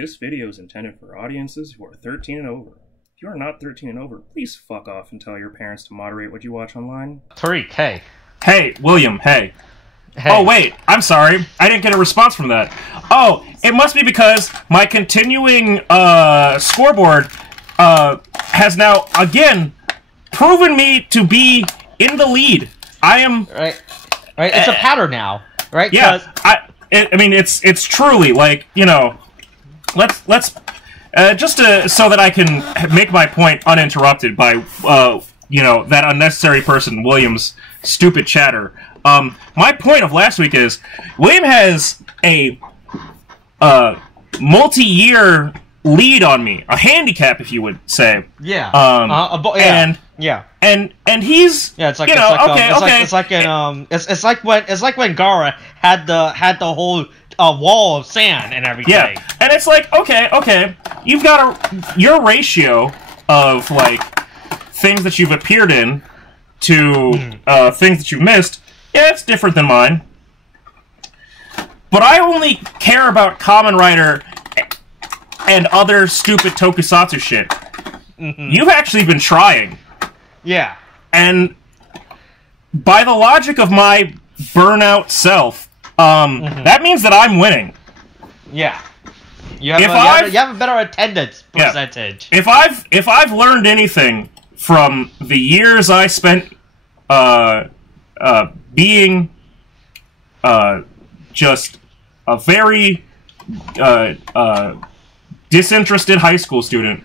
This video is intended for audiences who are 13 and over. If you are not 13 and over, please fuck off and tell your parents to moderate what you watch online. Tariq, hey. Hey, William, hey. Hey. Oh, wait, I'm sorry. I didn't get a response from that. Oh, it must be because my continuing scoreboard has now, again, proven me to be in the lead. I am... Right. It's a pattern now, right? Yeah, I mean, it's truly, like, you know... Let's just so that I can make my point uninterrupted by, you know, that unnecessary person, William's stupid chatter. My point of last week is, William has a multi-year lead on me, a handicap, if you would say. Yeah. Yeah. And he's it's like, you know, it's like when Gara had the whole wall of sand and everything. Yeah, and it's like, okay, you've got your ratio of, like, things that you've appeared in to things that you've missed. Yeah, it's different than mine. But I only care about Kamen Rider and other stupid tokusatsu shit. You've actually been trying. Yeah. And by the logic of my burnout self, that means that I'm winning. Yeah. You have a better attendance percentage. Yeah. If I've learned anything from the years I spent being just a very disinterested high school student,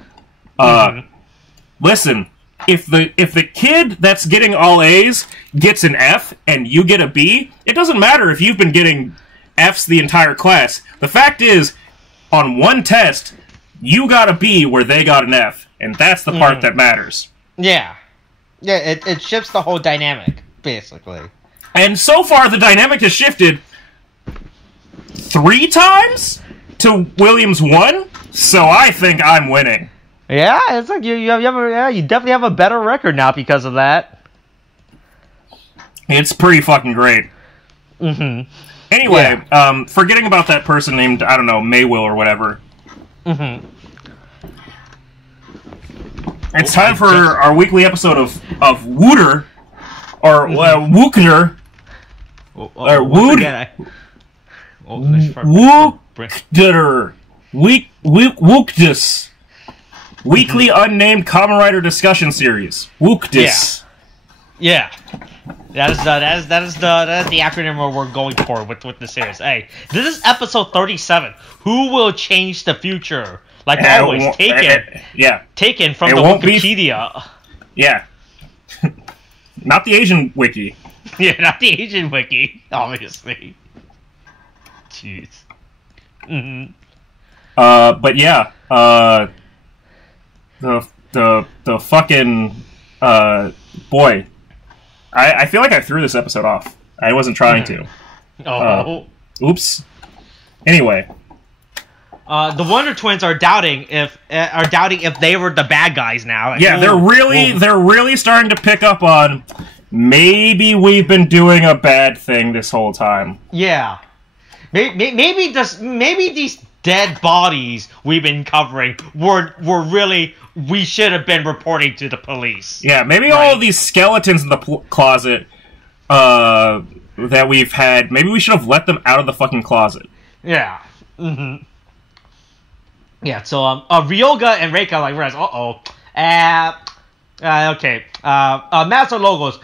listen, if the kid that's getting all A's gets an F and you get a B, it doesn't matter if you've been getting F's the entire class. The fact is, on one test, you got a B where they got an F, and that's the part that matters. Yeah. Yeah, it shifts the whole dynamic, basically. And so far, the dynamic has shifted 3 times to Williams 1, so I think I'm winning. Yeah, it's like you definitely have a better record now because of that. It's pretty fucking great. Anyway, forgetting about that person named, I don't know, Maywill or whatever. It's time for our weekly episode of Wooter, or Wookner, or Wood. Wookder. Wookdus. Weekly unnamed Kamen Rider discussion series. Wookdus. Yeah. That is the acronym we're going for with the series. Hey, this is episode 37. Who will change the future? Like always, taken from the Wikipedia. Yeah. Not the Asian wiki. Yeah, not the Asian wiki, obviously. Jeez. But yeah, the fucking boy. I feel like I threw this episode off. I wasn't trying to. Oops. Anyway, the Wonder Twins are doubting if they were the bad guys now. Like, yeah, they're really starting to pick up on maybe we've been doing a bad thing this whole time. Yeah, maybe these dead bodies we've been covering were really. We should have been reporting to the police. Yeah, maybe all of these skeletons in the closet that we've had, maybe we should have let them out of the fucking closet. Yeah. Yeah, so Ryoga and Reika like realize, okay. Master Logo's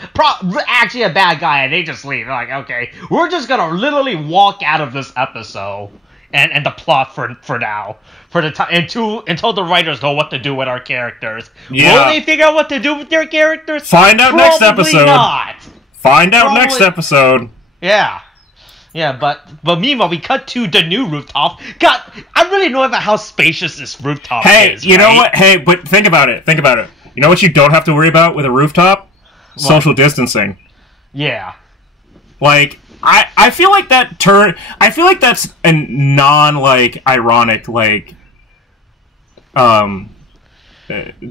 actually a bad guy, and they just leave. They're like, okay, we're just gonna literally walk out of this episode and the plot for now. For the time until the writers know what to do with our characters. Yeah. Will they figure out what to do with their characters? Find out Probably next episode. Not. Find out next episode. Yeah. Yeah, but meanwhile we cut to the new rooftop. God, I really know about how spacious this rooftop is. Hey, you know what? Hey, but think about it. You know what you don't have to worry about with a rooftop? What? Social distancing. Yeah. Like, I feel like that's a non, ironic,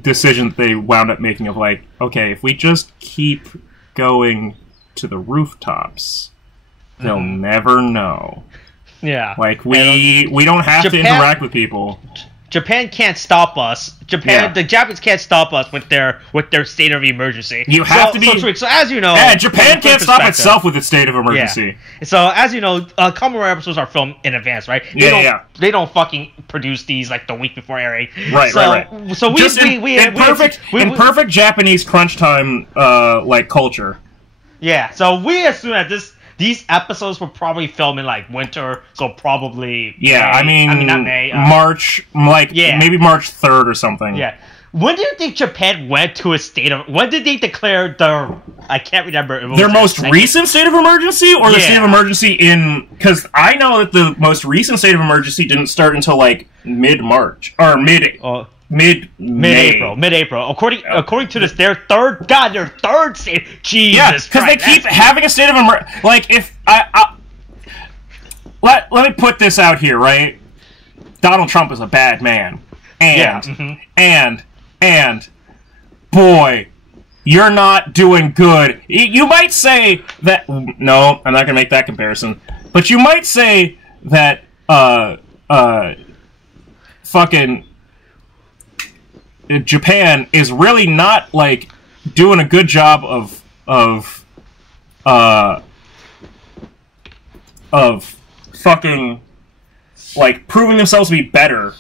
decision that they wound up making of, okay, if we just keep going to the rooftops, they'll never know. Yeah. Like, we don't have to interact with people. Japan can't stop us. The Japanese can't stop us with their state of emergency. You have to be. So as you know, Japan can't stop itself with its state of emergency. Yeah. So as you know, Kamen Rider episodes are filmed in advance, right? They don't fucking produce these like the week before airing. Right. So in perfect Japanese crunch time like culture. Yeah. So we assume that these episodes were probably filmed in like winter, so probably May. Not May. March, maybe March 3rd or something. Yeah. When do you think Japan went to a state of? When did they declare I can't remember. Their most recent state of emergency, or the state of emergency in? Because I know that the most recent state of emergency didn't start until like mid-March or mid-April. According to this, their third state. Jesus, yeah, because they keep having a state of emergency. Like, if let me put this out here, right? Donald Trump is a bad man, and boy, you're not doing good. You might say that. No, I'm not gonna make that comparison. But you might say that fucking Japan is really not like doing a good job of fucking like proving themselves to be better,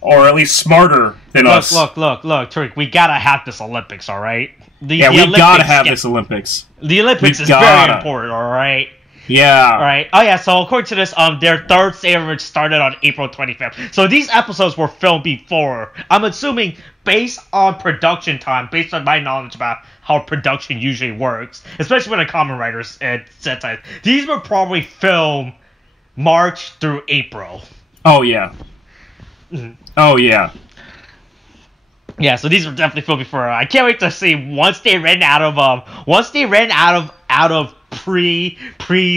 or at least smarter than us. Look, Tariq, we gotta have this Olympics, all right? We gotta have this Olympics. The Olympics is very important, all right? Yeah. All right. Oh yeah. So according to this, their third state of emergency started on April 25th. So these episodes were filmed before. I'm assuming, based on production time, based on my knowledge about how production usually works, especially when a Kamen Riders and Sentai, these were probably filmed March through April. Oh yeah. Oh yeah. Yeah. So these were definitely filmed before. I can't wait to see once they ran out of pre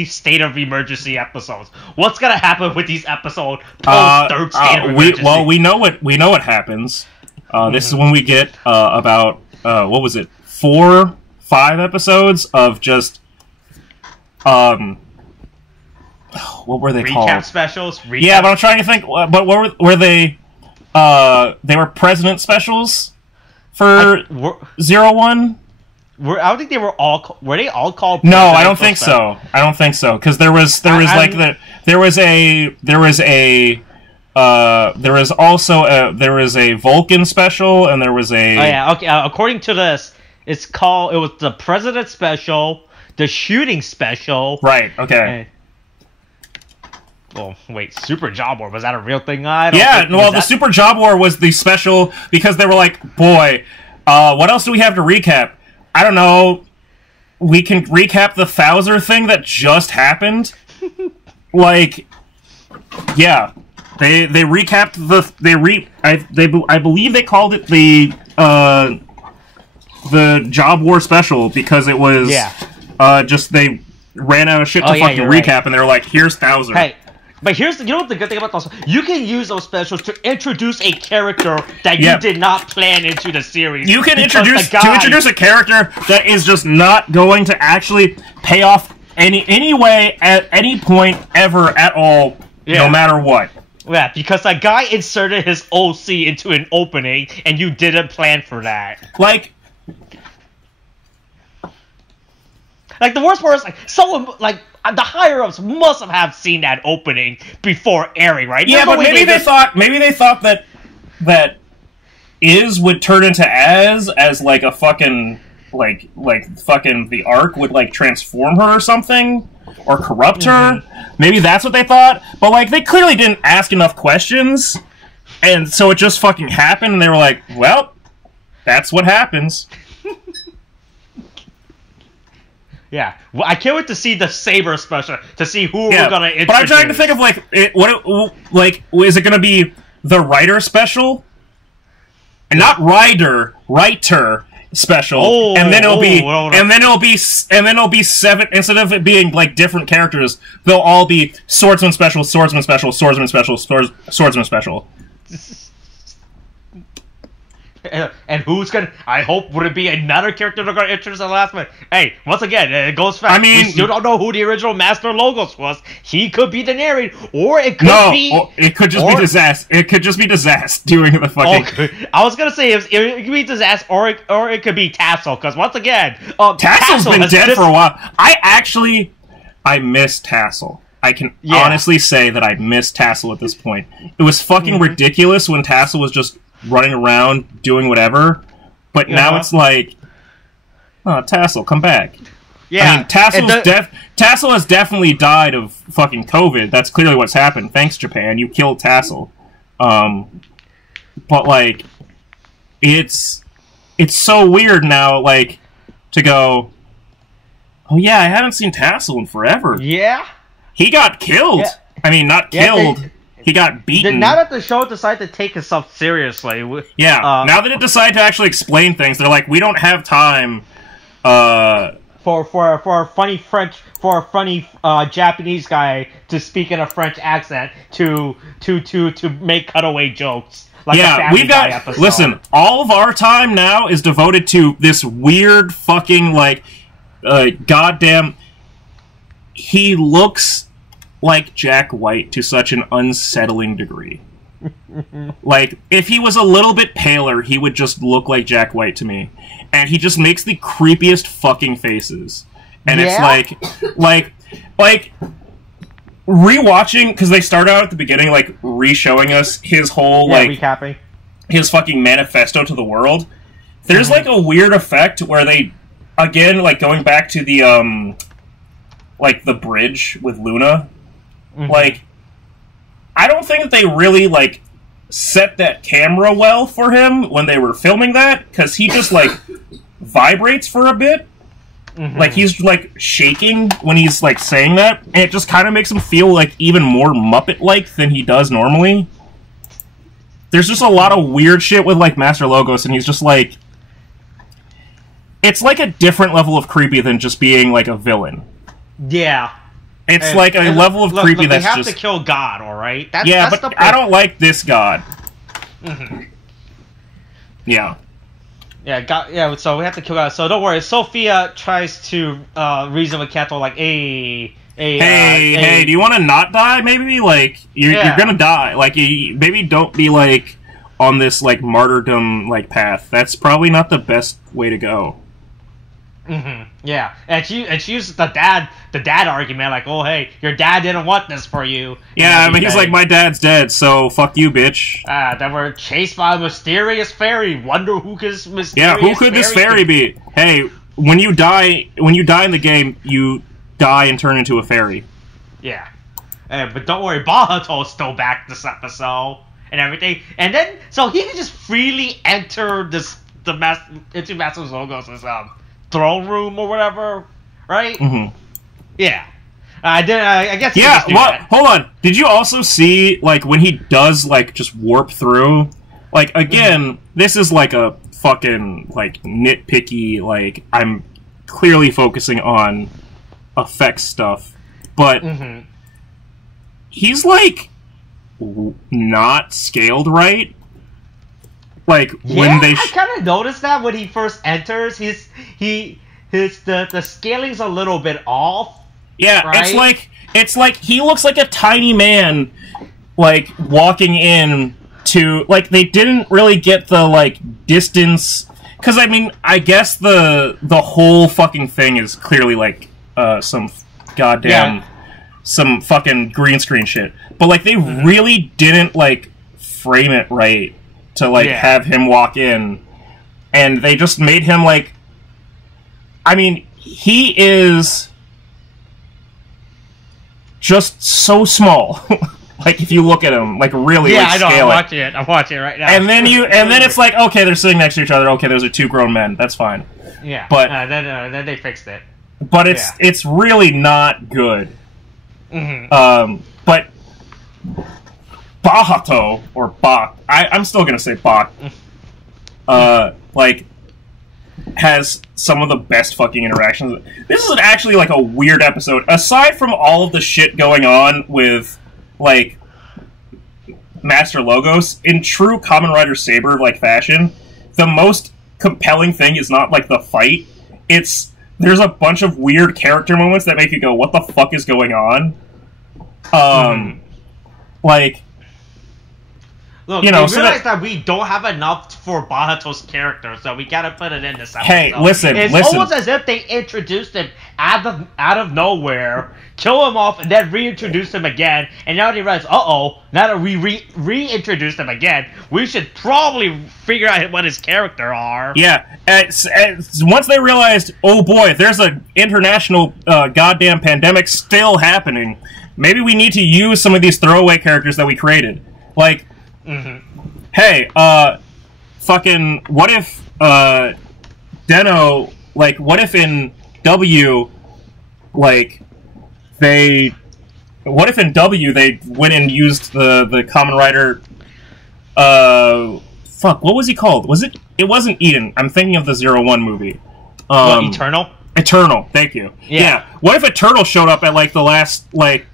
state of emergency episodes. What's gonna happen with these episodes post third state of emergency? We know what happens. This is when we get about what was it, 4-5 episodes of just what were they called? Recap specials. Yeah, but I'm trying to think. But what were they? They were president specials for 01. I don't think they were all. Were they all called? No, I don't think so. I don't think so, because there was a Vulcan special, and there was a. Oh yeah, okay. According to this, it was the President special, the Shooting special. Right. Okay. Well, wait, Super Job War, was that a real thing? The Super Job War was the special because they were like, boy, what else do we have to recap? I don't know. We can recap the Thouser thing that just happened. Like, yeah, they recapped I believe they called it the Job War special because it was just they ran out of shit to fucking recap, right. And they were like, here's Thouser. Hey. But you know what the good thing about those? You can use those specials to introduce a character that you did not plan into the series. You can introduce a character that is just not going to actually pay off any way at any point ever at all, no matter what. Yeah, because a guy inserted his OC into an opening, and you didn't plan for that. Like the worst part is the higher-ups must have seen that opening before airing, right? Yeah, but maybe they thought that Iz would turn into as like a fucking like fucking the Ark would like transform her or something, or corrupt her. Maybe that's what they thought. But like they clearly didn't ask enough questions, and so it just fucking happened. And they were like, "Well, that's what happens." Yeah, well, I can't wait to see the Saber special, to see who we're gonna introduce. But I'm trying to think of is it gonna be the Rider special, and not Writer special, and then it'll be 7 instead of it being like different characters, they'll all be Swordsman special, Swordsman special, Swordsman special, Swordsman special. And who's gonna? I hope would it be another character they're gonna introduce in the last one? Hey, once again, it goes fast. I mean, we still don't know who the original Master Logos was. He could be the narrator, or it could be. No, it could just be Disaster. It could just be Disaster doing the fucking. Okay. I was gonna say it could be Disaster, or it could be Tassel, because once again, Tassel's been dead for a while. I miss Tassel. I can honestly say that I miss Tassel at this point. It was fucking ridiculous when Tassel was just running around doing whatever, but now it's like, oh, Tassel, come back. Yeah, I mean, Tassel has definitely died of fucking COVID. That's clearly what's happened. Thanks, Japan. You killed Tassel. But, like, it's so weird now, like, to go, oh yeah, I haven't seen Tassel in forever. Yeah. He got killed. Yeah. I mean, not killed. He got beaten. Now that the show decided to take itself seriously. Yeah, now that it decided to actually explain things, they're like, we don't have time for a funny Japanese guy to speak in a French accent to make cutaway jokes. Like we've got episode. Listen, all of our time now is devoted to this weird fucking like goddamn. He looks like Jack White to such an unsettling degree. Like, if he was a little bit paler, he would just look like Jack White to me. And he just makes the creepiest fucking faces. And it's like rewatching, because they start out at the beginning, like, re-showing us his whole, recapping. His fucking manifesto to the world. There's, like, a weird effect where they, again, like, going back to the, like, the bridge with Luna. Like, I don't think that they really, like, set that camera well for him when they were filming that, because he just, like, vibrates for a bit. Like, he's, like, shaking when he's, like, saying that, and it just kind of makes him feel, like, even more Muppet-like than he does normally. There's just a lot of weird shit with, like, Master Logos, and he's just, like... It's, like, a different level of creepy than just being, like, a villain. Yeah. It's like a level of creepy that's just... They have to kill God, alright? That's but I don't like this God. Yeah. Yeah, God, yeah, so we have to kill God. So don't worry, Sophia tries to reason with Kato, like, hey, do you want to not die, maybe? Like, you're gonna die. Like, maybe don't be, like, on this, like, martyrdom, like, path. That's probably not the best way to go. Yeah, and she uses the dad argument, like, oh hey, your dad didn't want this for you. Yeah, I mean, he's like, my dad's dead, so fuck you, bitch. Then we're chased by a mysterious fairy. Wonder who this mysterious who could this fairy be? Hey, when you die in the game, you die and turn into a fairy. Yeah, but don't worry, Bahato's still back this episode and everything, and then so he can just freely enter into Master Logos' throne room or whatever, right? Yeah. I guess. Yeah. Hold on. Did you also see, like, when he does, like, just warp through? Like, again, this is like a fucking, like, nitpicky, like, I'm clearly focusing on effects stuff, but he's, like, not scaled right. Like, when they... I kind of noticed that when he first enters, the scaling's a little bit off. Yeah, right? It's like he looks like a tiny man, like, walking in to... Like, they didn't really get the, like, distance... Because, I mean, I guess the whole fucking thing is clearly, like, some goddamn... Some fucking green screen shit. But, like, they really didn't, like, frame it right to, like, have him walk in. And they just made him, like... I mean, he is... just so small. Like, if you look at him, like, really, like, I know, I'm watching it right now. And then it's like, okay, they're sitting next to each other, okay, those are two grown men, that's fine. Yeah, but then they fixed it. But it's really not good. But Bahato, or Bach, I'm still gonna say Bach, like, has some of the best fucking interactions. This is actually, like, a weird episode. Aside from all of the shit going on with, like, Master Logos, in true Kamen Rider Saber, like, fashion, the most compelling thing is not, like, the fight. There's a bunch of weird character moments that make you go, what the fuck is going on? Like... Look, you know, we realize that we don't have enough for Bahato's character, so we gotta put it in this episode. Hey, listen. It's almost as if they introduced him out of nowhere, kill him off, and then reintroduce him again, and now they realize, now that we reintroduced him again, we should probably figure out what his character are. Yeah, once they realized, oh boy, there's an international goddamn pandemic still happening, maybe we need to use some of these throwaway characters that we created. Like... Hey, fucking, what if, Deno, like, what if in W, like, what if in W they went and used the Kamen Rider, fuck, what was he called? It wasn't Eden, I'm thinking of the 01 movie. Eternal? Eternal, thank you. Yeah. What if Eternal showed up at, like, the last, like,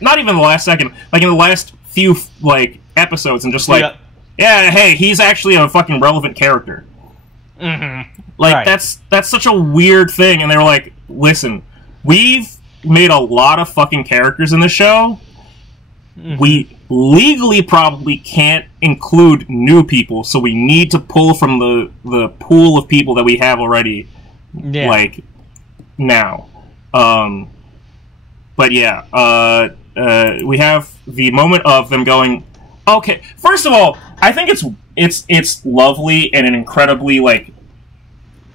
not even the last second, like, in the last few, like, episodes and just like, yeah, hey, he's actually a fucking relevant character. Like, that's such a weird thing, and they were like, listen, we've made a lot of fucking characters in the show. We legally probably can't include new people, so we need to pull from the pool of people that we have already, like, now. But yeah, we have the moment of them going, okay, first of all, I think it's lovely and an incredibly, like,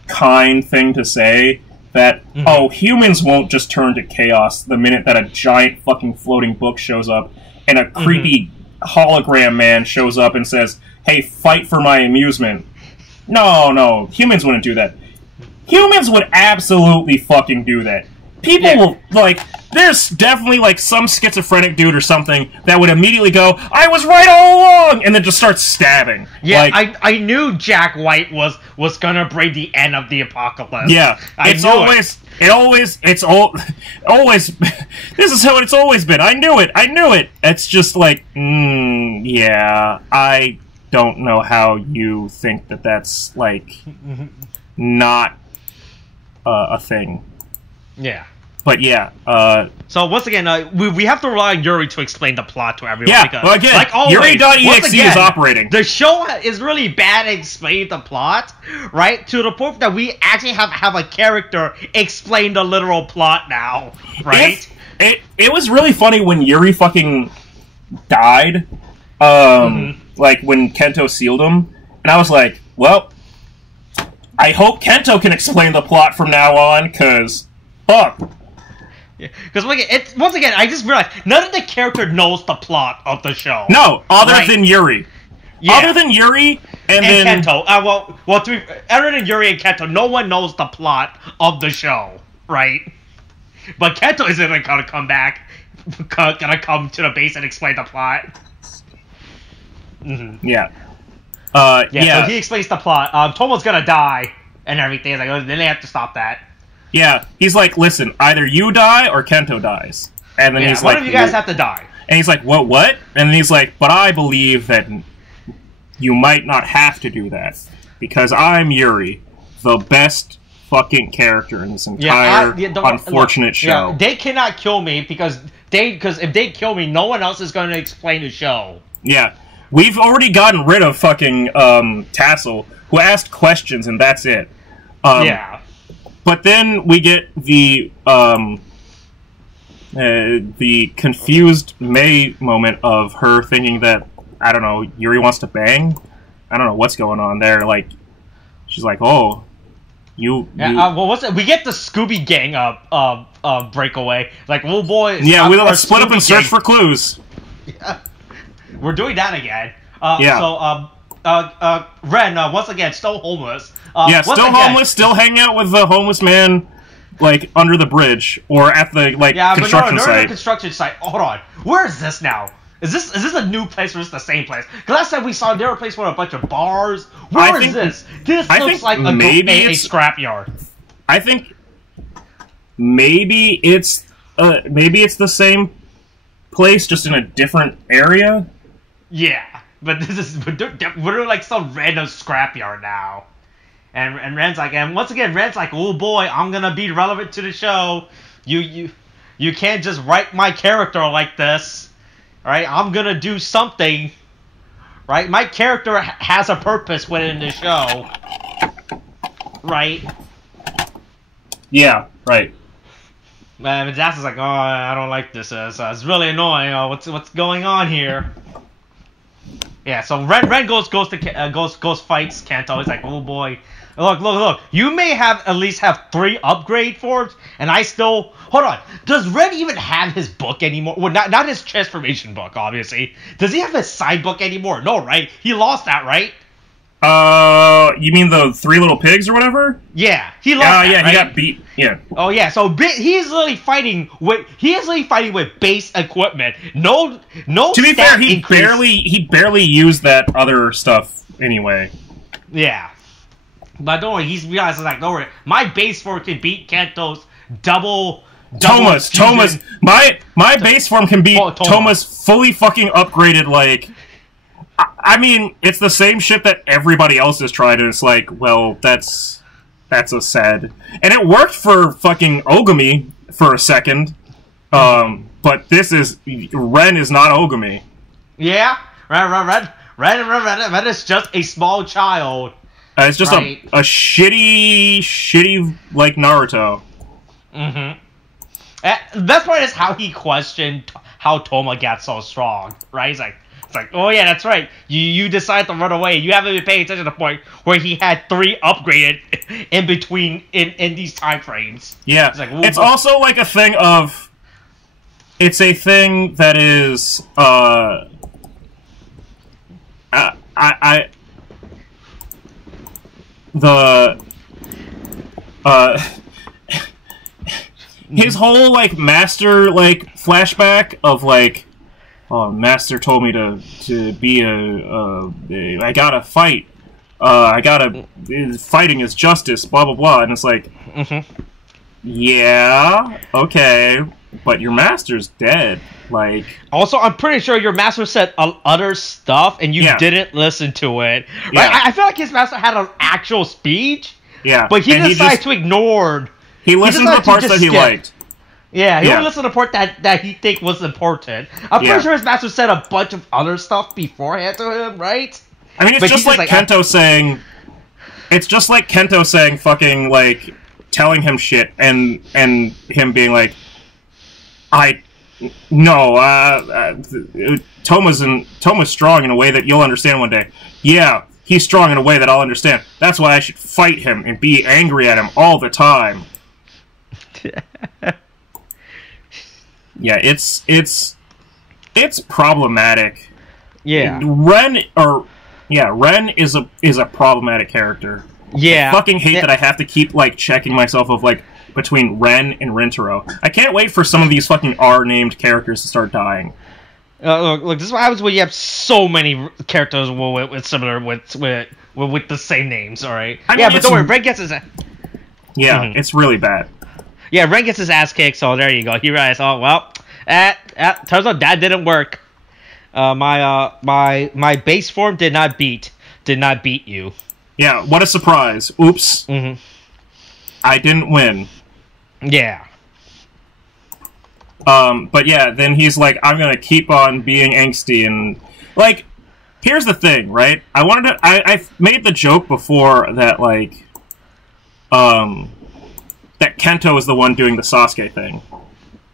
kind thing to say that, oh, humans won't just turn to chaos the minute that a giant fucking floating book shows up and a creepy hologram man shows up and says, hey, fight for my amusement. No, humans wouldn't do that. Humans would absolutely fucking do that. People will, like, there's definitely, like, some schizophrenic dude or something that would immediately go, I was right all along, and then just start stabbing. Yeah, like, I knew Jack White was gonna bring the end of the apocalypse. Yeah, this is how it's always been. I knew it. It's just like, yeah, I don't know how you think that that's, like, not a thing. Yeah. But yeah, so once again, we have to rely on Yuri to explain the plot to everyone. Yeah, because, well, again, like always, Yuri.exe is operating. The show is really bad at explaining the plot, right? To the point that we actually have a character explain the literal plot now, right? It was really funny when Yuri fucking died, like when Kento sealed him, and I was like, well, I hope Kento can explain the plot from now on, because, fuck. Because once again, I just realized none of the character knows the plot of the show. No, other than Yuri. Yeah. Other than Yuri and then Kento. Other than Yuri and Kento, no one knows the plot of the show, right? But Kento isn't gonna come back, gonna come to the base and explain the plot. Yeah. So he explains the plot. Tomo's gonna die and everything. It's like, then they have to stop that. Yeah, he's like, listen, either you die or Kento dies. And then he's like, one of you guys have to die. And he's like, what? And then he's like, but I believe that you might not have to do that. Because I'm Yuri, the best fucking character in this entire unfortunate show. Yeah, they cannot kill me because if they kill me, no one else is going to explain the show. Yeah. We've already gotten rid of fucking Tassel, who asked questions, and that's it. But then we get the confused May moment of her thinking that, I don't know, Yuri wants to bang? I don't know what's going on there. Like, she's like, oh, you... well, what's it? We get the Scooby Gang breakaway. Like, oh boy... Yeah, let's split up and search for clues. Yeah. We're doing that again. Ren, once again, still homeless. Homeless, still hanging out with the homeless man, like, under the bridge, or at the, like, construction site. The construction site. Hold on. Where is this now? Is this a new place or is this the same place? Because last time we saw there a place with a bunch of bars. Where is this? This looks like a scrapyard. I think maybe it's the same place, just in a different area. Yeah. but we're like some random scrapyard now. And Ren's like, and once again, Ren's like, oh boy, I'm gonna be relevant to the show. You can't just write my character like this, right? I'm gonna do something, right? My character has a purpose within the show, right? Yeah, right. And Zaz is like, oh, I don't like this. It's really annoying. Oh, what's going on here? Yeah, so Ren goes fights Kanto. He's like, oh boy, look. You may at least have 3 upgrade forms, and I still hold on. Does Ren even have his book anymore? Well, not his transformation book, obviously. Does he have his side book anymore? No, right? He lost that, right? You mean the 3 little pigs or whatever? Yeah, he lost that, yeah, right? He got beat. Yeah. Oh yeah, so he's literally fighting with base equipment. No. To be fair, he increase. barely used that other stuff anyway. Yeah, but don't worry, he's realizing like, don't worry, my base form can beat Kanto's double. Thomas, my base form can beat Thomas fully fucking upgraded like. I mean, it's the same shit that everybody else has tried, and it's like, well, that's a sad... And it worked for fucking Ogami for a second, but Ren is not Ogami. Yeah? Ren is just a small child. It's just a shitty, like, Naruto. Mm-hmm. The best part is how he questioned how Toma got so strong, right? He's like, it's like, oh yeah, that's right. You decided to run away. You haven't been paying attention to the point where he had 3 upgraded in between in these time frames. Yeah, it's also like a thing of. It's a thing that is. His whole like master like flashback of like. Oh, Master told me to be I gotta fight. Fighting is justice, blah, blah, blah. And it's like, yeah, okay, but your master's dead. Like, also, I'm pretty sure your master said other stuff, and you didn't listen to it. Right? Yeah. I feel like his master had an actual speech, but he decided to ignore. He listened to the parts that he liked. Yeah, he would listen to the part that he think was important. I'm pretty sure his master said a bunch of other stuff beforehand to him, right? I mean, it's just like Kento saying... It's just like Kento saying fucking, like, telling him shit, and him being like, Toma's strong in a way that you'll understand one day. Yeah, he's strong in a way that I'll understand. That's why I should fight him and be angry at him all the time. Yeah, it's problematic. Yeah. Ren is a problematic character. Yeah. I fucking hate that I have to keep like checking myself of like between Ren and Rintaro. I can't wait for some of these fucking R-named characters to start dying. Look, this is what happens when you have so many characters with similar with the same names. All right. I mean, but don't worry, Ren gets his. Yeah, it's really bad. Yeah, Ren gets his ass kicked, so there you go. He realized, oh well, turns out that didn't work. My base form did not beat you. Yeah, what a surprise! Oops. I didn't win. Yeah. But yeah, then he's like, I'm gonna keep on being angsty, and like, here's the thing, right? I made the joke before that like, that Kento is the one doing the Sasuke thing.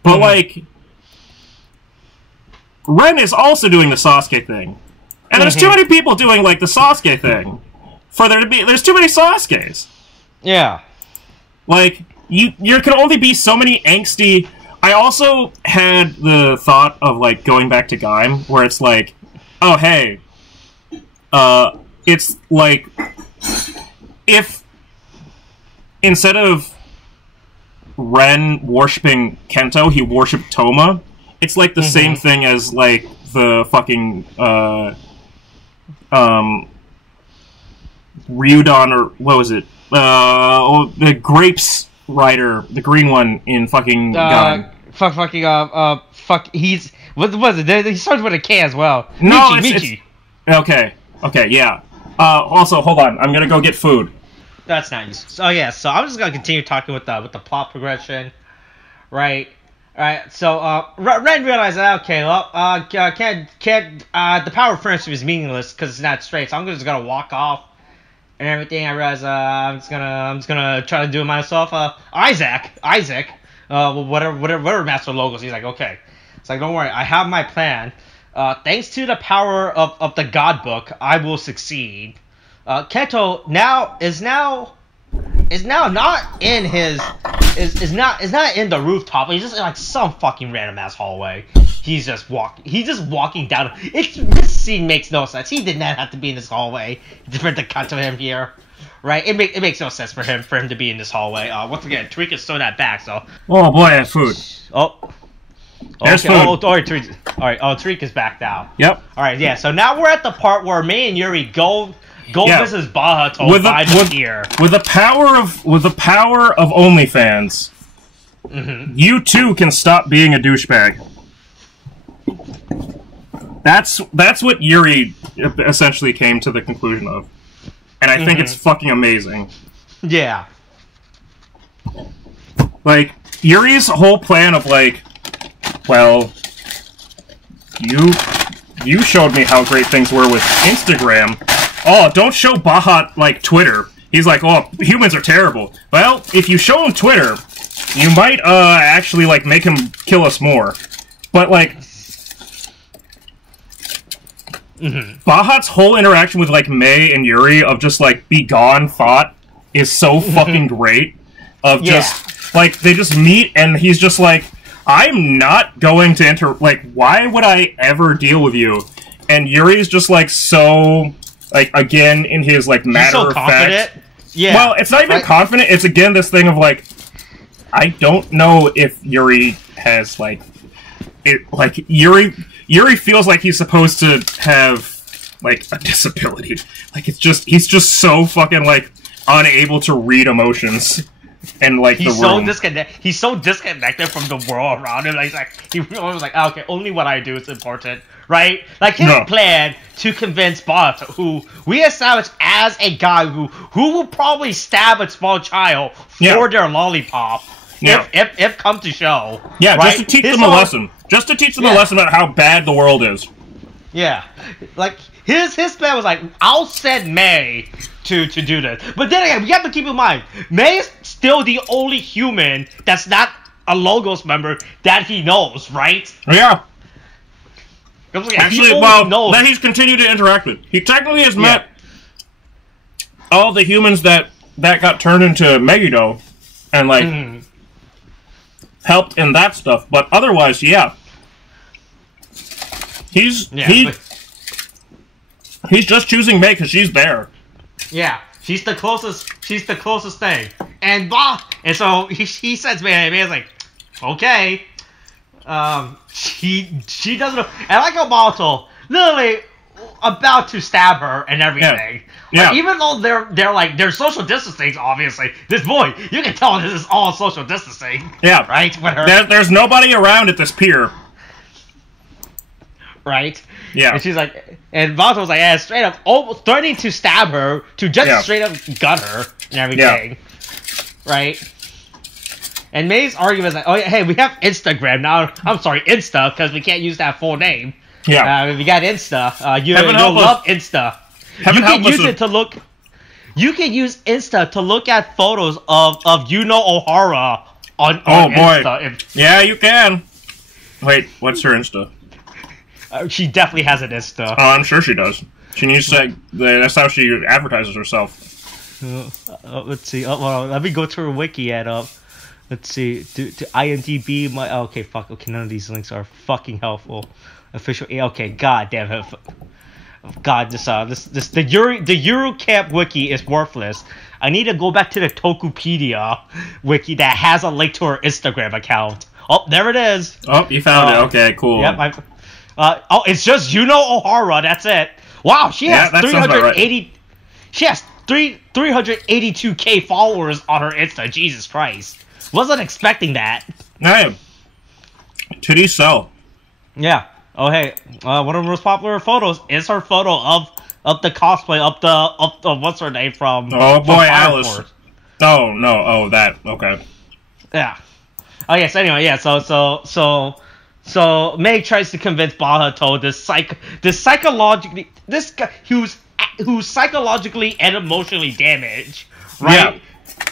But, like, Ren is also doing the Sasuke thing. And there's too many people doing, like, the Sasuke thing. For there to be... There's too many Sasukes. Yeah. Like, you can only be so many angsty... I also had the thought of, like, going back to Gaim, where it's like, oh, hey, it's like, if instead of Ren worshipping Kento, he worshipped Toma. It's like the same thing as like the fucking Ryudon, or what was it? The Grapes Rider, the green one in fucking Gun. Fuck. He's what was it? He starts with a K as well. No, Michi. Okay, yeah. Also, hold on. I'm gonna go get food. That's nice. So yeah, so I'm just gonna continue talking with the plot progression, right? Alright, so Ren realized that okay, well, the power of friendship is meaningless because it's not straight. So I'm just gonna walk off and everything. I realize I'm just gonna try to do it myself. Isaac, whatever Master Logos. He's like, okay. It's like, don't worry, I have my plan. Thanks to the power of the God Book, I will succeed. Kento is now not in his is not in the rooftop. He's just in like some fucking random ass hallway. He's just walking down. This scene makes no sense. He did not have to be in this hallway for to cut to him here, right? It makes no sense for him to be in this hallway. Once again, Tariq is still not back, so. Oh boy, I have food. There's food. Alright, Tariq is back now. Yep. Alright, yeah. So now we're at the part where me and Yuri go visit Baha to buy the gear. With the power of OnlyFans, you too can stop being a douchebag. That's what Yuri essentially came to the conclusion of, and I think it's fucking amazing. Yeah. Like Yuri's whole plan of like, well, you showed me how great things were with Instagram. Oh, don't show Bahat, like, Twitter. He's like, oh, humans are terrible. Well, if you show him Twitter, you might, actually, like, make him kill us more. But, like... Bahat's whole interaction with, like, Mei and Yuri of just, like, be gone thought is so fucking great. Of just, like, they just meet and he's just like, I'm not going to like, why would I ever deal with you? And Yuri's just, like, so... Like, again, in his, like, matter-of-fact... Yeah. Well, it's not even confident. It's, again, this thing of, like... I don't know if Yuri has, like... Yuri feels like he's supposed to have, like, a disability. Like, it's just... He's just so fucking, like, unable to read emotions. And, like, he's so disconnected from the world around him. Like, he was like, okay, only what I do is important. Right? Like, his plan to convince Bart, who we established as a guy who will probably stab a small child for their lollipop, if come to show. Yeah, right? Just to teach them a lesson. Just to teach them a lesson about how bad the world is. Yeah. Like, his plan was like, I'll send Mei to do this. But then again, we have to keep in mind, Mei is still the only human that's not a Logos member that he knows, right? Yeah. Actually, well, that he's continued to interact with. He technically has met all the humans that got turned into Megiddo and, like, helped in that stuff. But otherwise, yeah. He's just choosing Mei because she's there. Yeah. She's the closest thing. And so he sends Mei, and Mei's like, okay. She doesn't know. And I like how Malto literally about to stab her and everything. Yeah. Like, even though they're social distancing, obviously. This boy, you can tell this is all social distancing. Yeah. Right? With her. There's nobody around at this pier. Right? Yeah. And she's like, and Malto was like, straight up, almost threatening to stab her, to just straight up gut her and everything. Yeah. Right? And May's argument is like, oh, hey, we have Instagram now. I'm sorry, Insta, because we can't use that full name. Yeah. We got Insta. You'll love Insta. You can use Insta to look at photos of Yuno Ohara on Insta. Yeah, you can. Wait, what's her Insta? She definitely has an Insta. Oh, I'm sure she does. She needs to. That's how she advertises herself. Let's see. Let me go to her wiki let's see. To IMDb, okay, fuck. Okay, none of these links are fucking helpful. Official. Okay, god damn it. God, the Euro Camp wiki is worthless. I need to go back to the Tokupedia wiki that has a link to her Instagram account. Oh, there it is. Oh, you found it. Okay, cool. Yep. It's just Yuno Ohara. That's it. Wow, she has 380. Right. She has 382k followers on her Insta. Jesus Christ. Wasn't expecting that. No. Titties sell. Yeah. oh hey, one of her most popular photos is her photo of the cosplay of the what's her name from? Oh boy, from Alice. Force. Oh no, oh that, okay. Yeah. Oh yes. Anyway, yeah. So Meg tries to convince Bahato this guy who's psychologically and emotionally damaged, right? Yeah.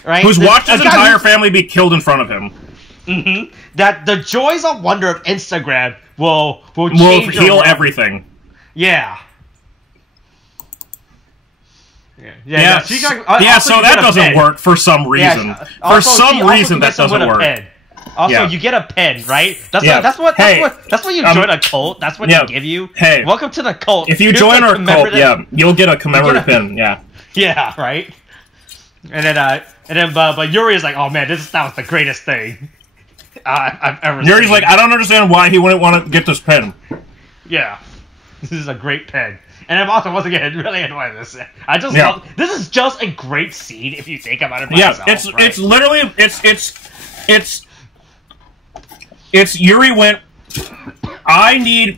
Right. Who's watched his entire family be killed in front of him. Mm-hmm. That the joys of wonder of Instagram will change heal everything. Yeah. Yeah. So that doesn't work for some reason. Yeah, for some reason, that doesn't work. Also, you get a pen, right? That's what you join a cult. That's what they give you. Hey, welcome to the cult. If you join our cult, you'll get a commemorative pin. Yeah. Yeah, right. And then, but Yuri is like, oh man, that was the greatest thing I've ever seen. Yuri's like, I don't understand why he wouldn't want to get this pen. Yeah, this is a great pen. And I'm also, once again, really annoyed with this. I just love, this is just a great scene if you think about it by yourself. It's literally, it's Yuri went, I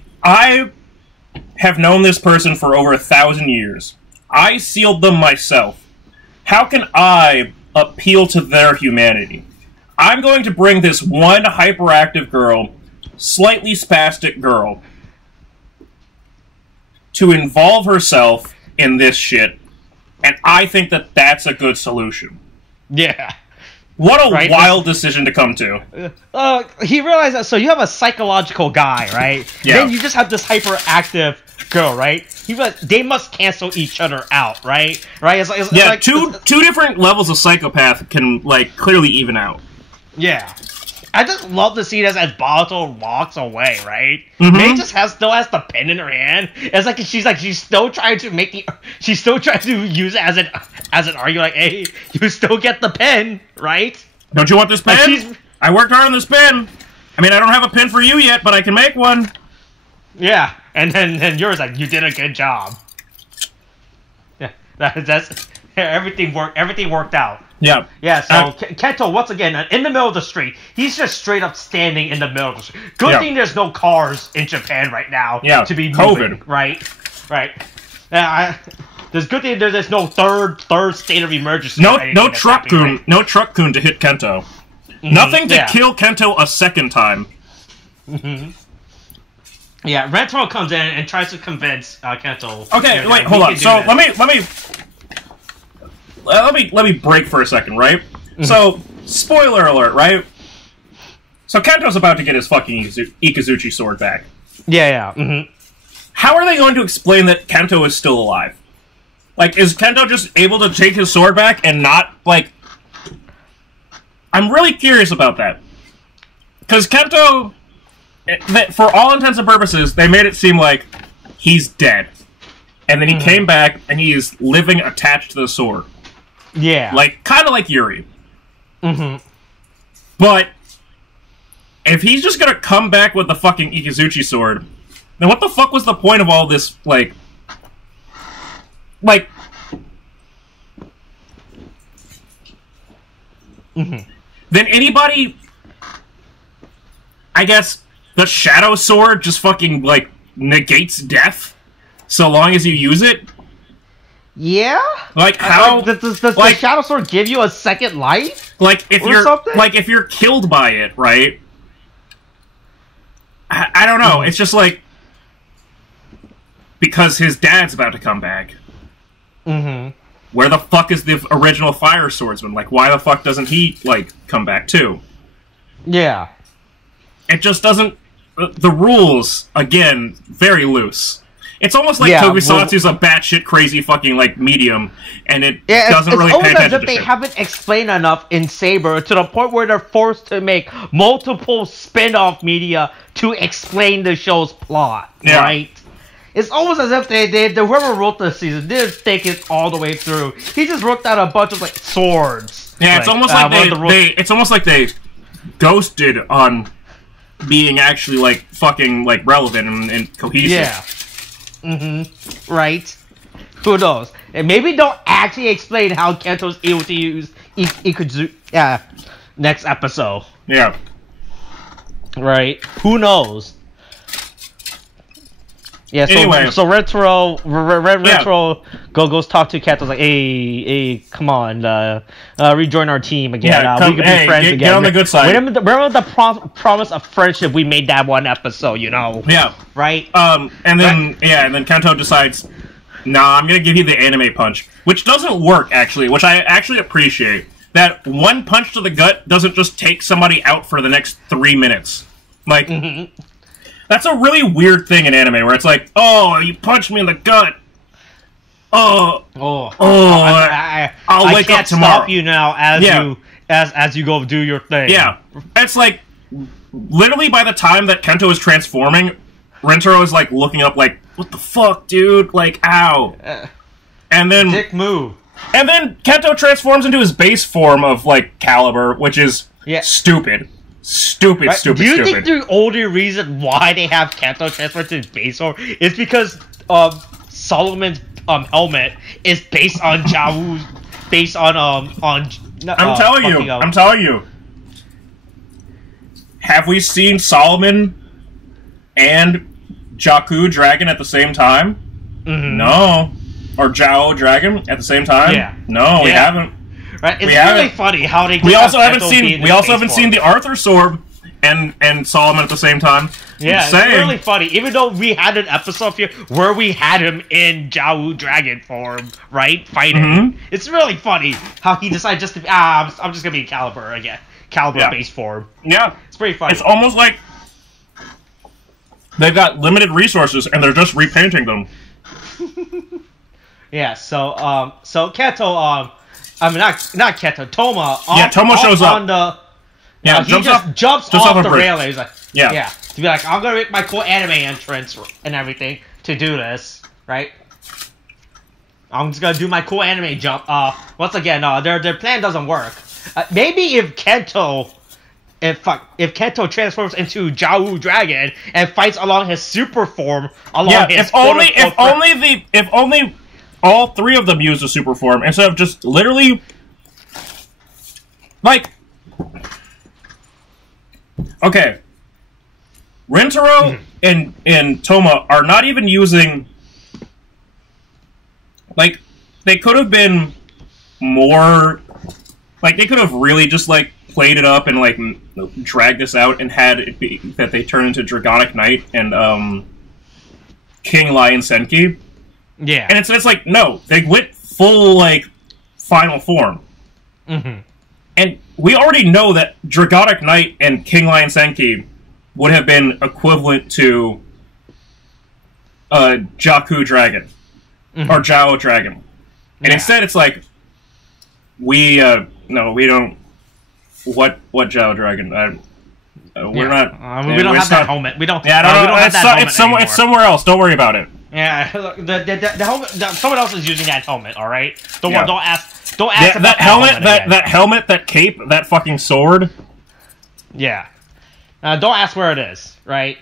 have known this person for over 1,000 years. I sealed them myself. How can I appeal to their humanity? I'm going to bring this one hyperactive girl, slightly spastic girl, to involve herself in this shit, and I think that that's a good solution. Yeah. What a wild decision to come to. He realized that, so you have a psychological guy, right? Yeah. Then you just have this hyperactive girl, right? He realized they must cancel each other out, right? Right? It's like, two different levels of psychopath can, like, clearly even out. Yeah. I just love to see this as Bahato walks away, right? Mm-hmm. May still has the pen in her hand. It's like she's still trying to use it as an argument. Like, hey, you still get the pen, right? Don't you want this pen? I worked hard on this pen. I mean, I don't have a pen for you yet, but I can make one. Yeah, and then yours like, you did a good job. Yeah, that's everything worked out. Yeah. Yeah, so Kento, once again, in the middle of the street, he's just straight up standing in the middle of the street. Good thing there's no cars in Japan right now to be moving, COVID. Right. There's good thing there's no third state of emergency. No truck coon to hit Kento. Mm-hmm. Nothing to kill Kento a second time. Mm-hmm. Yeah, Rentaro comes in and tries to convince Kento. Okay, wait, hold on. So let me break for a second, right? Mm-hmm. So, spoiler alert, right? So Kento's about to get his fucking Ikazuchi sword back. Yeah. Mm-hmm. How are they going to explain that Kento is still alive? Like, is Kento just able to take his sword back and not, like... I'm really curious about that. Because Kento, for all intents and purposes, they made it seem like he's dead. And then he came back, and he is living attached to the sword. Yeah. Like, kind of like Yuri. Mm-hmm. But, if he's just gonna come back with the fucking Ikazuchi sword, then what the fuck was the point of all this, like... Then anybody... I guess the Shadow Sword just fucking, like, negates death? So long as you use it? Yeah? Like, how... Does the Shadow Sword give you a second life? Like, if you're killed by it, right? I don't know, it's just like... Because his dad's about to come back. Mm-hmm. Where the fuck is the original Fire Swordsman? Like, why the fuck doesn't he, like, come back too? Yeah. It just doesn't... The rules, again, very loose. It's almost like Tokusatsu's a batshit crazy fucking, like, medium, and it doesn't really pay attention to shit. It's almost as if they haven't explained enough in Saber to the point where they're forced to make multiple spin-off media to explain the show's plot, right? It's almost as if they whoever wrote this season didn't think it all the way through. He just wrote out a bunch of, like, swords. Yeah, it's almost like they ghosted on being actually, like, fucking, like, relevant and cohesive. Yeah. Mm-hmm. Right? Who knows? And maybe don't actually explain how Kento's able to use Ikazuchi next episode. Yeah. Right? Who knows? Yeah, so Anyway. so Retro goes talk to Keto's like, hey, come on, rejoin our team again. Yeah, we could be friends again. Get on the good side. Remember the promise of friendship we made that one episode, you know? Yeah. Right? And then Kento decides, nah, I'm gonna give you the anime punch, which doesn't work actually, which I actually appreciate. That one punch to the gut doesn't just take somebody out for the next 3 minutes. Like. That's a really weird thing in anime, where it's like, oh, you punched me in the gut. I'll wake up tomorrow. I can't stop you now as you go do your thing. Yeah, it's like literally by the time that Kento is transforming, Rentaro is like looking up, like, what the fuck, dude? Like, ow. And then dick move. And then Kento transforms into his base form of like Caliber, which is stupid. Stupid. Do you think the only reason why they have Kento transfer to his base form is because Solomon's helmet is based on Jao's, based on I'm telling you. Have we seen Solomon and Jakku Dragon at the same time? No. Or Jao Dragon at the same time? Yeah. No, we haven't. Right, it's really funny how they. We also haven't seen the Arthur sword and Solomon at the same time. Yeah, it's really funny. Even though we had an episode here where we had him in Jao Dragon form, right, fighting. It's really funny how he decided just to. I'm just gonna be Caliber again, base form. Yeah, it's pretty funny. It's almost like they've got limited resources and they're just repainting them. Yeah. So Keto I mean, not Keto, Toma. Toma shows up. He jumps off the railing. He's like, to be like, I'm gonna make my cool anime entrance and everything to do this, right? I'm just gonna do my cool anime jump. Once again, their plan doesn't work. Maybe if Kento transforms into Jao Dragon and fights along his super form, if only all three of them use a super form instead of just literally, like, okay, Rentaro and Toma are not even using, like, they could have been more, like, they could have really just, like, played it up and, like, dragged this out and had it be that they turn into Dragonic Knight and, King Lion Senki. Yeah. And it's like, no, they went full, like, final form. And we already know that Dragonic Knight and King Lion Senki would have been equivalent to Jakku Dragon. Or Jao Dragon. And instead it's like, we don't... What Jao Dragon? We're not... we don't have that helmet. We don't have that helmet it's somewhere else. Don't worry about it. Yeah, look, the helmet. Someone else is using that helmet. All right, don't ask. Don't ask about that helmet. That helmet. That cape. That fucking sword. Yeah. Don't ask where it is. Right.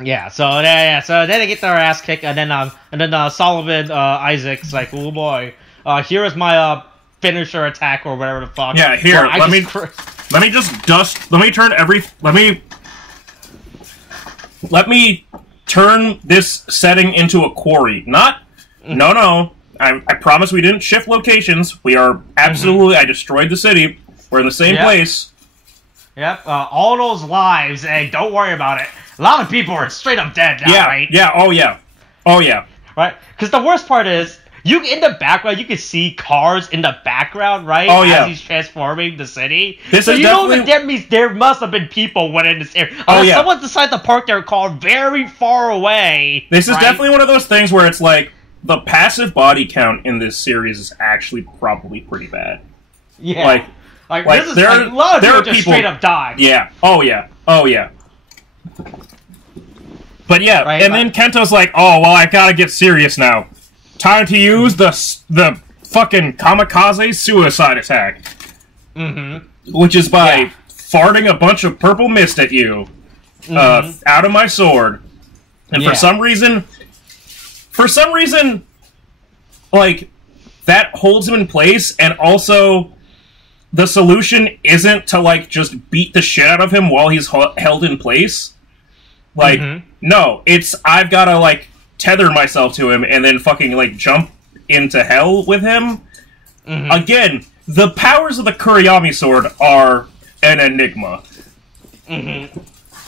Yeah. So then they get their ass kicked, and then Solomon Isaac's like, oh boy, here is my finisher attack or whatever the fuck. Yeah. Here, let me turn this setting into a quarry. No. I promise we didn't shift locations. We are absolutely... I destroyed the city. We're in the same place. Yep. All those lives, and don't worry about it. A lot of people are straight up dead now, right? Yeah. Oh, yeah. Right? Because the worst part is, in the background, you can see cars in the background, right? Oh, yeah. As he's transforming the city. So you know that means there must have been people within this area. Someone decided to park their car very far away. This is definitely one of those things where it's like, the passive body count in this series is actually probably pretty bad. Yeah. This is a lot of people just straight up died. Yeah. Oh, yeah. But yeah, then Kento's like, oh, well, I gotta get serious now. Time to use the fucking kamikaze suicide attack. Which is by farting a bunch of purple mist at you out of my sword. And for some reason, like, that holds him in place, and also the solution isn't to, like, just beat the shit out of him while he's held in place. Like, no, it's I've gotta like tether myself to him and then fucking like jump into hell with him. Again, the powers of the Kuriyami sword are an enigma.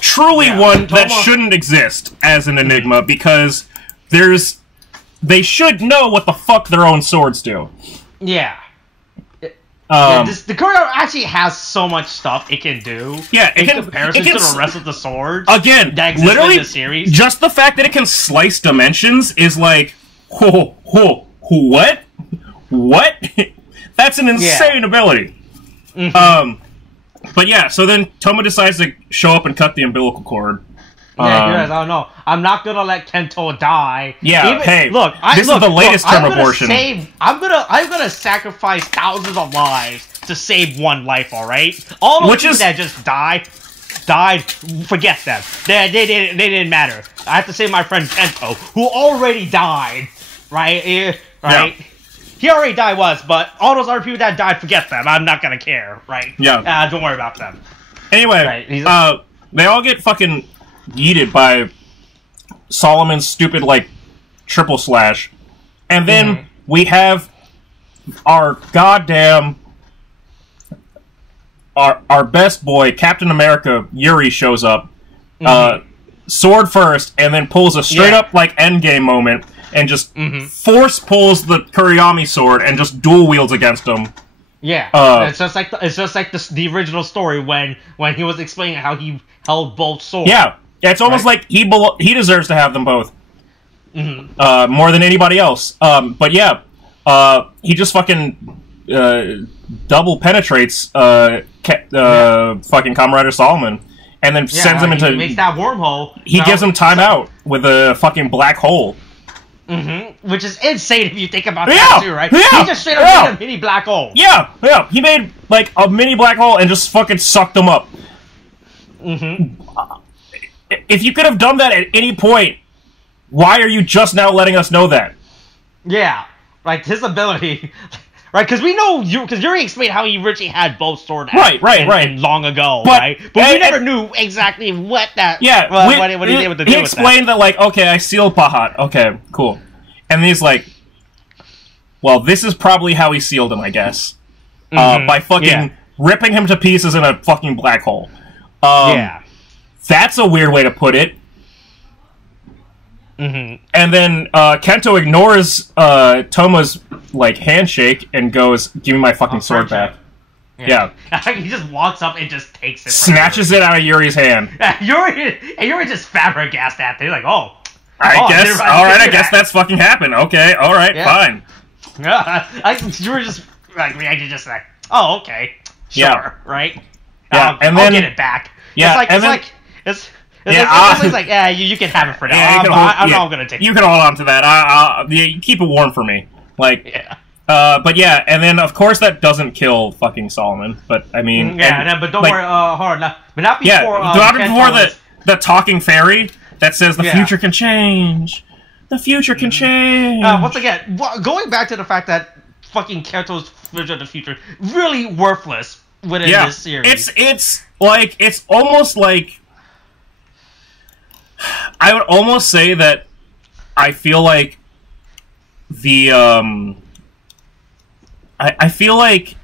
Truly one that shouldn't exist as an enigma because they should know what the fuck their own swords do. Yeah. The Kuriyami actually has so much stuff it can do. Yeah, in comparison to the rest of the swords. Again, that exist literally, in the series. just the fact that it can slice dimensions is like, what? What? That's an insane ability. But yeah, so then Toma decides to show up and cut the umbilical cord. Yeah, I don't know. I'm not gonna let Kento die. Yeah, this is the latest term abortion. I'm gonna sacrifice thousands of lives to save one life. All right, all the people that just died. Forget them. They didn't matter. I have to save my friend Kento, who already died. Right. Yeah. He already died once, but all those other people that died, forget them. I'm not gonna care. Right. Yeah. Don't worry about them. Anyway, they all get fucking yeeted by Solomon's stupid, like, triple slash. And then we have our goddamn... Our best boy, Captain America, Yuri, shows up. Sword first, and then pulls a straight-up, like, endgame moment, and just force pulls the Kuriyami sword and just dual wields against him. Yeah, it's just like the original story when he was explaining how he held both swords. Yeah. It's almost like he deserves to have them both. More than anybody else. But yeah, he just fucking double penetrates fucking Kamen Rider Solomon, and then sends him into... He makes that wormhole. He gives him time out with a fucking black hole. Which is insane if you think about that too, right? Yeah, he just straight up made a mini black hole. Yeah. He made, like, a mini black hole and just fucking sucked them up. If you could have done that at any point, why are you just now letting us know that? Yeah, like his ability, right? Because we know because Yuri explained how he originally had both swords, right, long ago, right? But we never knew exactly what that, what he did with the. He explained that, like, okay, I sealed Pahat, okay, cool, and he's like, well, this is probably how he sealed him, I guess, by fucking ripping him to pieces in a fucking black hole. That's a weird way to put it. And then Kento ignores Toma's, like, handshake and goes, give me my fucking sword back. Yeah. He just walks up and just takes it. Snatches it out of Yuri's hand. Yuri just flabbergasted at it. He's like, I guess that's fucking happened. Okay, alright, fine. Yuri just, like, reacted just like, oh, okay. Sure, right? Yeah, and then... I'll get it back. Yeah, it's like, yeah, you can have it for now. I'm not going to take it. You can hold on to that. Keep it warm for me. Like, but yeah, and then, of course, that doesn't kill fucking Solomon, but, I mean... but don't worry, but not before... not before the talking fairy that says the future can change. The future can change. Once again, going back to the fact that fucking Kento's Vision of the Future really worthless within this series. It's almost like... I would almost say that I feel like the, I feel like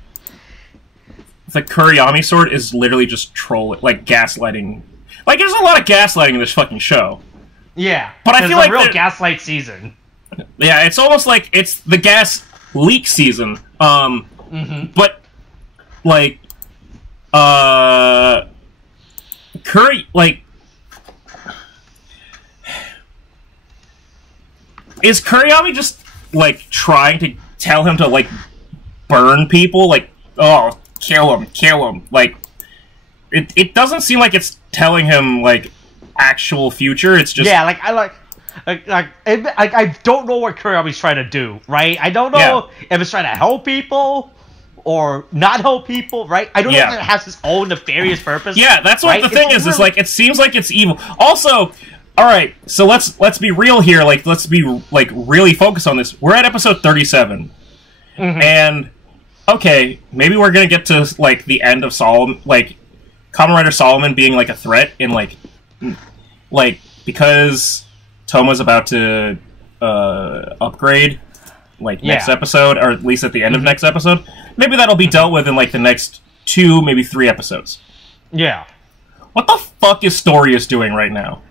the Kuriyami sword is literally just trolling, like, gaslighting. Like, there's a lot of gaslighting in this fucking show. Yeah. But I feel like... real gaslight season. Yeah, it's almost like it's the gas leak season. But, like, is Kuriyami just, like, trying to tell him to, like, burn people? Like, oh, kill him. Like, it doesn't seem like it's telling him, like, actual future. It's just... Yeah, I don't know what Kuriyami's trying to do, right? I don't know if it's trying to help people or not help people, right? I don't know if it has its own nefarious purpose. Yeah, that's what the thing is. It's like, it seems like it's evil. Also... Alright, so let's be real here, like, let's be, like, really focused on this. We're at episode 37. And, okay, maybe we're gonna get to, like, the end of Solomon, like, Kamen Rider Solomon being, like, a threat in, like, like, because Toma's about to upgrade, like, next episode, or at least at the end of next episode, maybe that'll be dealt with in, like, the next 2, maybe 3 episodes. Yeah. What the fuck is Storius doing right now?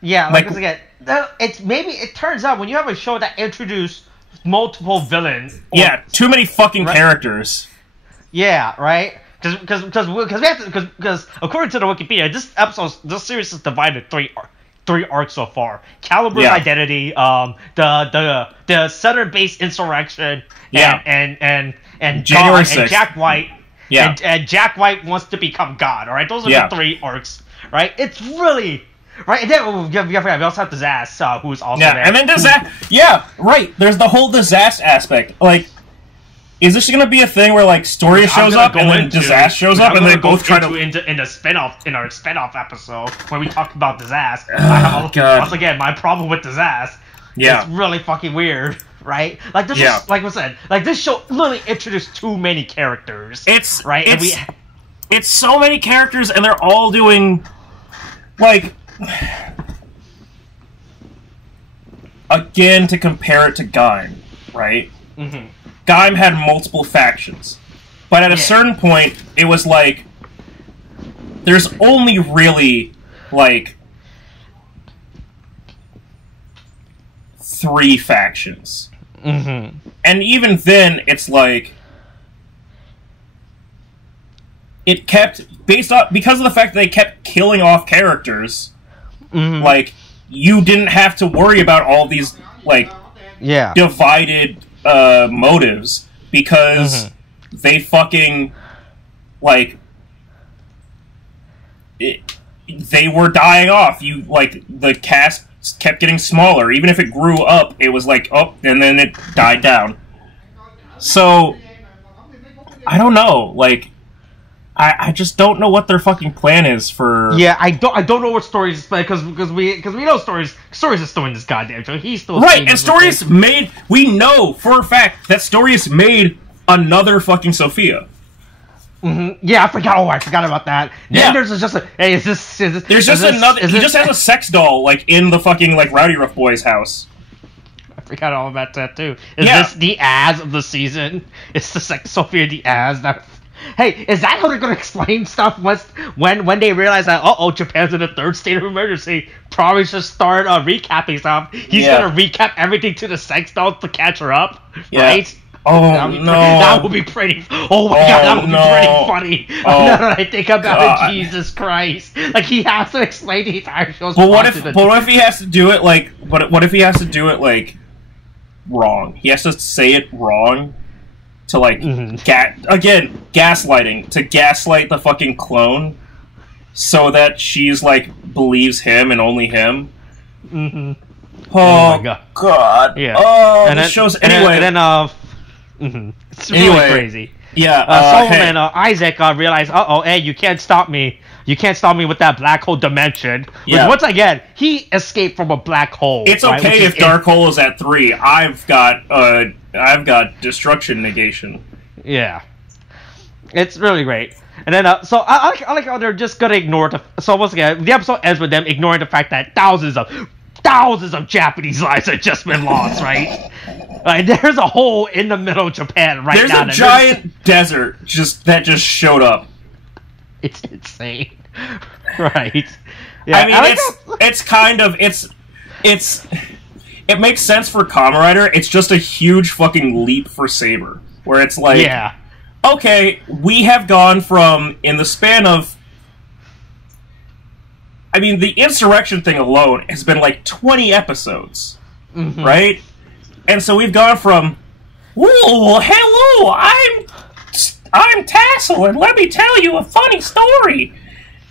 Yeah, like again, it turns out when you have a show that introduces multiple villains. Yeah, too many fucking characters. Yeah, right. Because according to the Wikipedia, this series is divided three arcs so far. Calibur's identity, the Southern-based insurrection, and January 6th. and Jack White. Yeah. And Jack White wants to become God. All right, those are the 3 arcs. Right, it's really right. And then we also have Disaster, who's also there. And then Disaster. Yeah, right. There's the whole Disaster aspect. Like, is this going to be a thing where like Storia shows up and then Disaster shows up and they both try to in our spinoff episode when we talk about Disaster? God. Once again, my problem with Disaster. Yeah. It's really fucking weird. Right, like this. Like I said, like this show literally introduced too many characters. It's right. It's so many characters, and they're all doing like again to compare it to Gaim, right? Mm-hmm. Gaim had multiple factions, but at a certain point, it was like there's only really like 3 factions. Mm-hmm. And even then, it's like it kept because of the fact that they kept killing off characters. Mm-hmm. Like you didn't have to worry about all these like divided motives because they fucking like they were dying off. You like the cast kept getting smaller. Even if it grew up, it was like, oh, and then it died down. So, I don't know. Like, I just don't know what their fucking plan is for... Yeah, I don't know what Stories is playing, because we know Stories is still in this goddamn show. He's still... Right, and Stories made... We know, for a fact, that Stories made another fucking Sophia. Mm-hmm. Yeah, I forgot about that. Then there's just a... Hey, is this... There's just another... He just has a sex doll, like, in the fucking, like, Rowdy Rough Boy's house. I forgot all about that, too. Is this the Az of the season? It's the Sex Sophia the Az that... Hey, is that how they're going to explain stuff when they realize that, Japan's in a 3rd state of emergency? Probably should start recapping stuff. He's going to recap everything to the sex doll to catch her up, right? Oh, no. That would be pretty... Oh, my God, that would be pretty funny. Now that I think about it, Jesus Christ. Like, he has to explain the entire show's But what if he has to do it, like... What if he has to do it, like, wrong? He has to say it wrong to, like... Again, gaslighting. To gaslight the fucking clone so that she's, like, believes him and only him. Mm-hmm. Oh, my God. Yeah. Oh, and this show's... Anyway... It's really crazy. Yeah, Solomon, Isaac realized, hey, you can't stop me. You can't stop me with that black hole dimension. Which, once again, he escaped from a black hole. It's okay if Dark Hole is at 3. I've got destruction negation. Yeah. It's really great. And then, so I like how they're just gonna ignore so once again, the episode ends with them ignoring the fact that thousands of Japanese lives have just been lost, right? Like, there's a hole in the middle of Japan right now. There's a giant desert that just showed up. It's insane, right? Yeah, I mean, it's kind of it makes sense for Kamen Rider. It's just a huge fucking leap for Saber, where it's like, okay, we have gone from in the span of. I mean, the insurrection thing alone has been like 20 episodes, right? And so we've gone from, "Whoa, hello, I'm Tassel, and let me tell you a funny story,"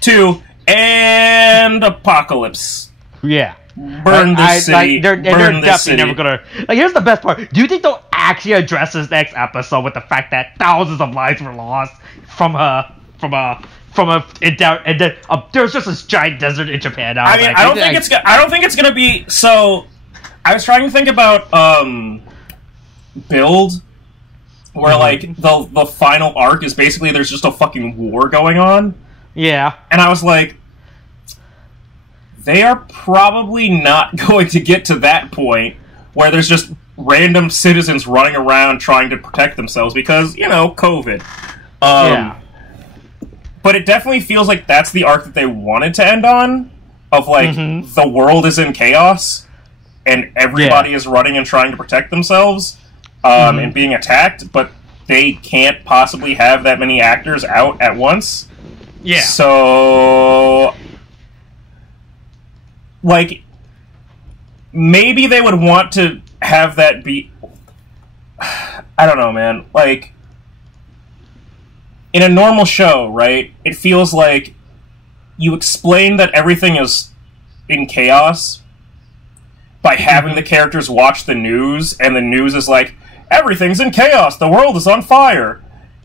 to "and apocalypse." Yeah, burn the city. They're burn the definitely city. never gonna. Like, here's the best part. Do you think they'll actually address this next episode with the fact that thousands of lives were lost there's just this giant desert in Japan now. I mean, I don't think it's gonna be so. I was trying to think about build where like the final arc is basically there's just a fucking war going on. Yeah. And I was like, they are probably not going to get to that point where there's just random citizens running around trying to protect themselves because, you know, COVID. Yeah. But it definitely feels like that's the arc that they wanted to end on, of, like, the world is in chaos, and everybody is running and trying to protect themselves, and being attacked, but they can't possibly have that many actors out at once. Yeah. So, like, maybe they would want to have that be... I don't know, man. Like, in a normal show, right, it feels like you explain that everything is in chaos by having the characters watch the news, and the news is like, everything's in chaos, the world is on fire.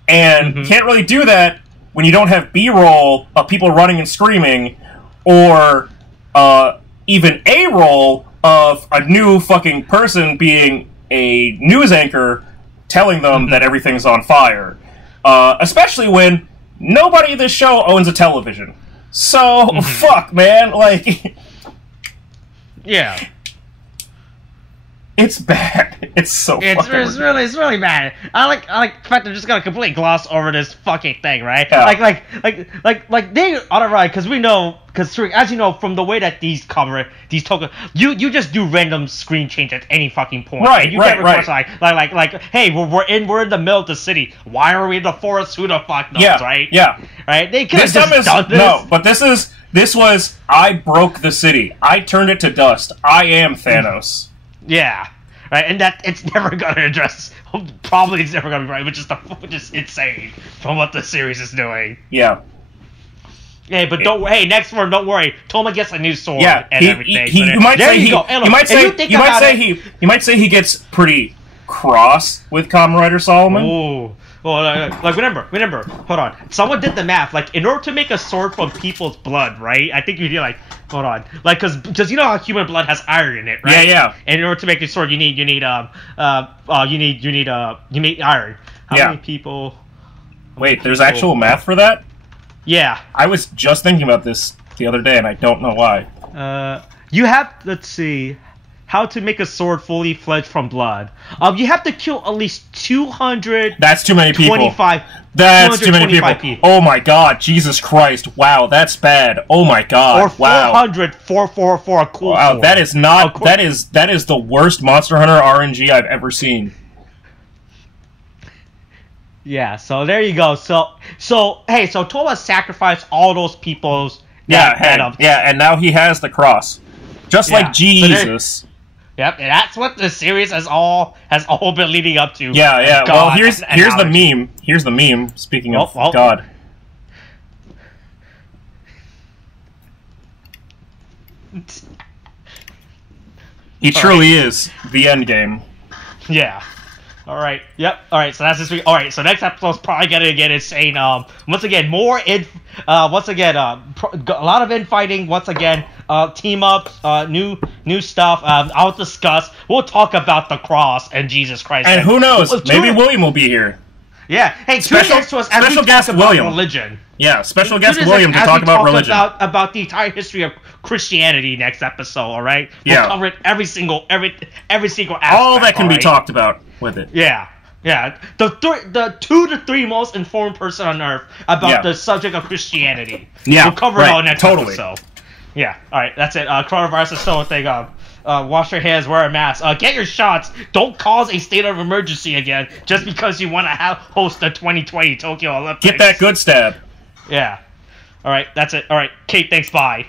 And you can't really do that when you don't have B-roll of people running and screaming, or even A-roll of a new fucking person being a news anchor telling them that everything's on fire. Especially when nobody in this show owns a television. So, fuck, man, like... Yeah. It's bad. It's so It's really bad. I like the fact they're just gonna completely gloss over this fucking thing, right? Yeah. Like they on a ride, because we know, because as you know from the way that these token, you just do random screen change at any fucking point. Right, You right, get requests like, hey, we're in the middle of the city. Why are we in the forest? Who the fuck knows, right? Yeah. Right? They could have This just done this. No, but this was, I broke the city. I turned it to dust. I am Thanos. Yeah, right, and that it's never gonna address. Probably it's never gonna be right, which is insane from what the series is doing. Yeah. Hey, but next one, don't worry. Toma gets a new sword and everything. You might say he gets pretty cross with Kamen Rider Solomon. Ooh. Well, like remember, hold on. Someone did the math. Like, in order to make a sword from people's blood, right? I think you need hold on, like, because you know how human blood has iron in it, right? Yeah. And in order to make a sword, you need iron. How many people? Wait, there's actual math for that? Yeah. I was just thinking about this the other day, and I don't know why. You have, let's see, how to make a sword fully fledged from blood. You have to kill at least 200. That's too many people. 25. That's too many people. Oh my god, Jesus Christ! Wow, that's bad. Oh my god! Or 400 for a cool wow, sword. that is not. That is the worst Monster Hunter RNG I've ever seen. Yeah. So there you go. So Toma sacrificed all those people's. And now he has the cross, just like Jesus. Yep, and that's what the series has all been leading up to. Yeah. Well, here's the meme. Here's the meme. Speaking of God. He truly is the end game. Yeah. All right. Yep. All right. So that's this week. All right. So next episode's probably gonna get insane. Once again, a lot of infighting. Once again, team ups, new stuff. I'll discuss. We'll talk about the cross and Jesus Christ. And who knows? Maybe William will be here. Yeah. Hey, special guest William. Religion. Yeah, special guest William to talk about religion. About the entire history of Christianity next episode. All right. We'll cover it every single aspect. All that can be talked about with it. Yeah. The 2 to 3 most informed person on earth about the subject of Christianity. Yeah. We'll cover it all next episode. Yeah. All right. That's it. Coronavirus is still a thing. Wash your hands, wear a mask. Get your shots. Don't cause a state of emergency again just because you want to host the 2020 Tokyo Olympics. Get that good stab. Yeah. All right. That's it. All right. Kate, thanks. Bye.